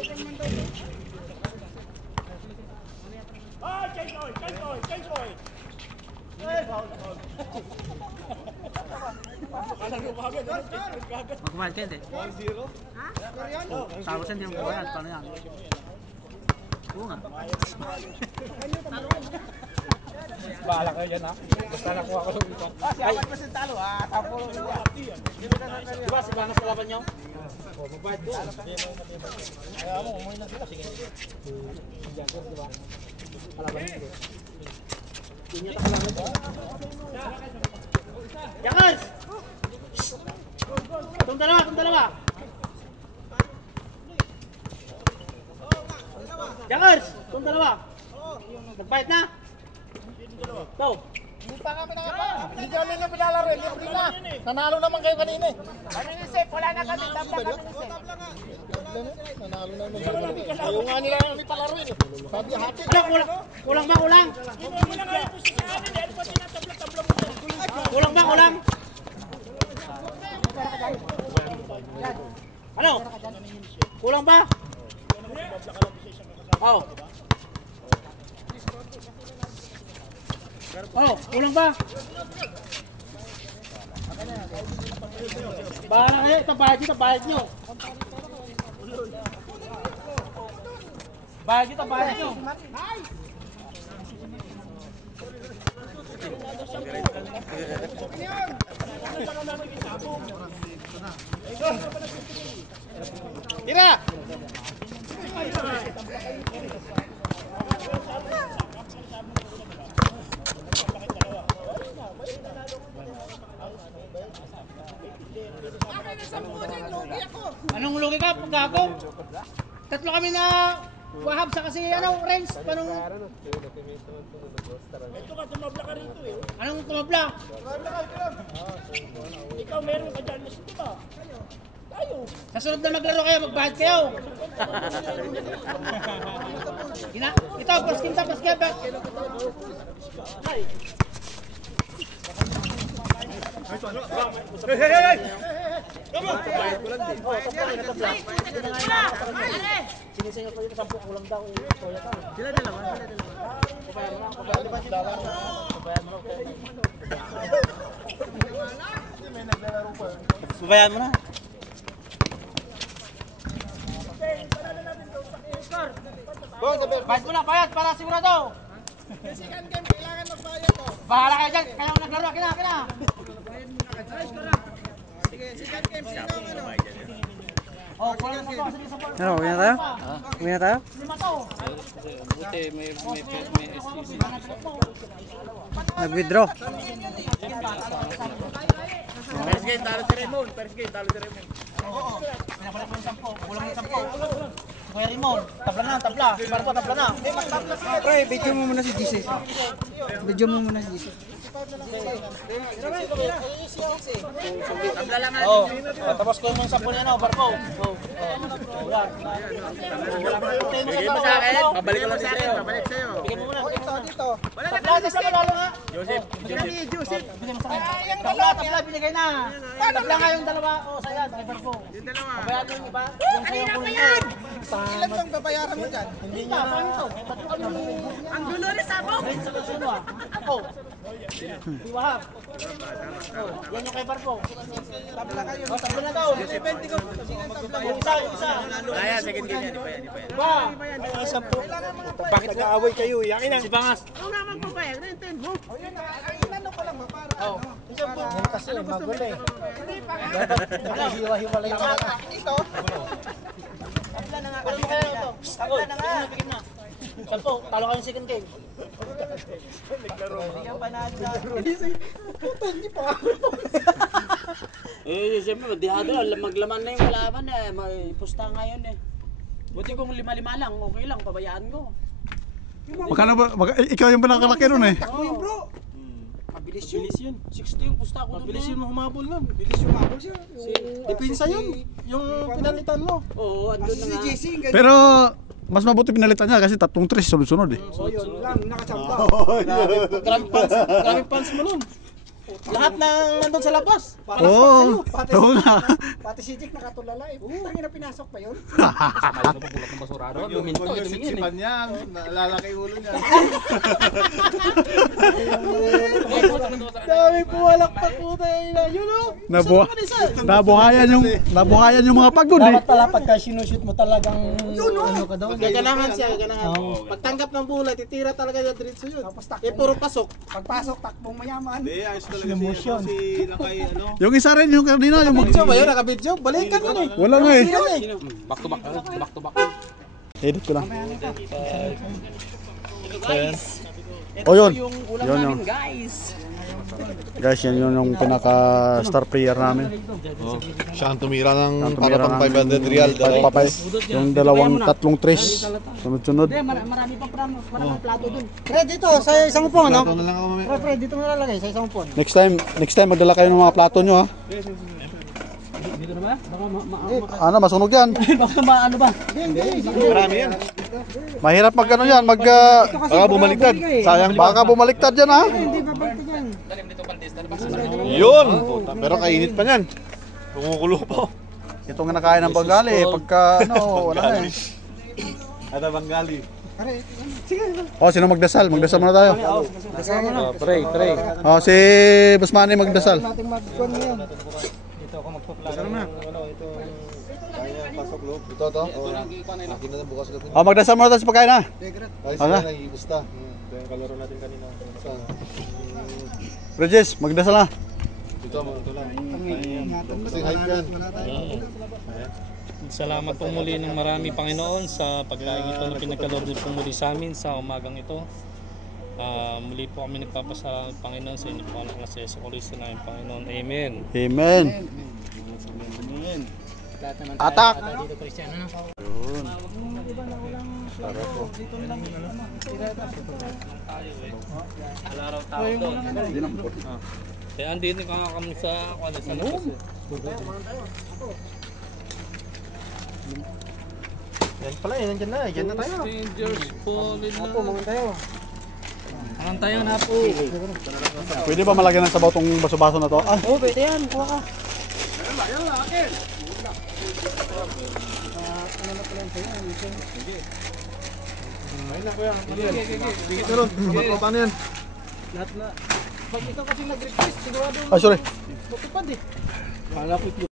Magkumain kayo din. 1-0? Ha? Tawasan yung kumain. Paano yan? Oo nga. Bahala kayo dyan ha. Basta nakuha ko ito. Si Amat pa sin talo ha. Tapo niya. Diba si Bangas kalaban nyo? Mabait ko. Kaya mo, umuwi na sila. Sige. Jagger, diba? Kalaban nyo. Inyata kalaban nyo. Jagers! Itong dalawa. Jagers! Itong dalawa. Nagbayad na? Ito. Hindi pa kami nakapa. Hindi kami na pinalaro. Hindi na. Nanalo naman kayo kanina eh. Ano yung safe? Wala na kami. Tabla kami ng safe. Nanalo naman kayo kanina. Ayaw nga nila kami palaro eh. Sabi hati. Ano? Kulang ba? Kulang? Kulang ba? Kulang? Ano? Kulang ba? Oh. Oh, kulang ba? Bahala kayo, bayad nyo. Bayad nyo. Tira! Anong lugi ka? Gago? Tatlo kami na wahab sa kasi range. Panong... Ito ka, tumabla ka rito eh. Anong tumabla? Ikaw meron ka dyan, di ba? Tayo. Sa sunod na maglaro kayo, magbayad kayo. Ito, paskinta. Ay. Hey! Sinisenyo ko yung 10 kulang daw. Sila dalawa. Babayan mo na. Bayad mo na, bayad para sigurado. Second game, kailangan magbayad to. Bahala kayo dyan, kaya ko naglaro, kina. Sige, second game, sino ang ano? Oh, kulang mo to. Ano, uwi na tayo? Uwi na tayo? 5 to. Buti may STC. Nag-withdraw. First game, talo si Raymond. Pinabalik mo yung 10, kulang yung 10. Kuya Raymond, tabla na. Barko, tabla na. Pre, video mo muna si GC. Video mo muna si GC. Oh, tapos ko yung 10 niya, Barko. Oh. Bigay mo sa akin. Babalik ko lang sa akin. Babalik sa'yo. Bigyan mo muna. Dito. Wala na lalo nga. Joseph. Bigyan mo sa akin. Tabla, binigay na. Tabla nga yung dalawa. Oh, saya, kay Barko. Yung dalawa. Bayad mo yung iba. Yung sa'yo ko yan. Ilan bang babayaran mo dyan? Hindi na, paano ito? Ang gulo na sabong! Rin sa gusto mo ah. Ako. Di wahab. Oh, yan yung kay Barko. Tabla kayo. Oh, tabla na daw. 20 ko. Yung isa. Kaya, second game yan. Ba? Bakit nag-aaway kayo? Yakin Si Bangas. Inano ko lang ba para ano? Yan kasi, magulo eh. Dapat hiwa-hiwala yung mga. Dito. Tabla na nga. Tabla na nga. Sampo, talo ka yung second game. Bigyan pa natin. Eh, siyempre, dihado, maglaman na yung kalaban eh. May pusta ngayon eh. Buti kung 5-5 lang, okay lang, pabayaan ko. Magkano ba? Ikaw yung pinakalaki nun eh. Bro. Mabilis yun. 60 yung pusta ko. Mabilis yun humabol nun. Bilis humabol siya. Depensa yun. Yung pinalitan mo. Oo, andun na nga. Pero mas mabuti pinalitan niya kasi 3-3 sunod-sunod eh. So yun lang, nakachamba. Grabe pants mo nun. Lahat ng nandun sa labas. Oo. Oo nga. Pati si Jake nakatulala eh. Tangin na pinasok pa yun. Yung sisipan niya, nalalaki ulo niya. Dami po walakpak po tayo. Yun o. Nabuhayan yung mga pagod eh. Dapat pala pagka sinushoot mo talagang ano ka daw. Gaganahan siya, gaganahan. Pagtanggap ng bola, titira talaga yung diretso yun. Tapos Eh, puro pasok. pagpasok, takbong mayaman. Hindi, ayos talaga siya. Si Lakay, ano. Yung isa rin yung kanina, yung Video ba yun? Naka-video? Balikan yun eh. wala nga eh. Back to back. Edit ko lang. Oh yun. Yun. Guys, yan yun yung pinaka star player namin. Siya ang tumira ng Tumira para pang ng 500 real. Papay. Yung tatlong tres. Sunod-sunod. Marami pang plato dun. Fred, dito, sa isang upong ano? Ito na lang ako mamaya. Fred, dito mo nalalagay, sa isang upong. Next time magdala kayo ng mga plato nyo ha. Dito na ba? Ano, masunog yan. Baka ano ba? Marami yan. Mahirap magano yan, Baka bumaliktad. Sayang baka bumaliktad yan ha. Hindi babalik yan. Yun! Pero kainit pa niyan. Kumukulo pa. Ito nga nakain ng Bengali, pagka ano, wala na eh. Ada Bengali. Oh, sino magdasal? Magdasal muna tayo. Pray. Oh, si Busmani magdasal. Nating magkuhan ngayon. Ito to. Akin na lang bukas gabi. Oh, magdasal muna tayo sa pagkain ha. Ay, Ano? sila nag-iigusta. Yung kalaro natin kanina. Regis, magdasal na. Ito mo, ito lang. Kasi hype yan. Salamat po muli ng marami Panginoon sa pagkain ito na pinagkaloob niyo po muli sa amin sa umagang ito. Muli po kami nagpapasalamat Panginoon sa inyo po anak na si Yesu Cristo namin Panginoon. Amen. Amen. Atak! Kaya andito kami sa labas. Yan pala, yan dyan na. Yan na tayo. Strangers falling na. Mga tayo. Anong tayo na po? Pwede ba malagyan ng sabaw tong baso-baso na to? Ah, Oo, pwede yan. Kuha ka. Pero, paano yan? Lahat na. Pag ikaw kasi nag-request, sigurado sorry. matupad eh. Kala ko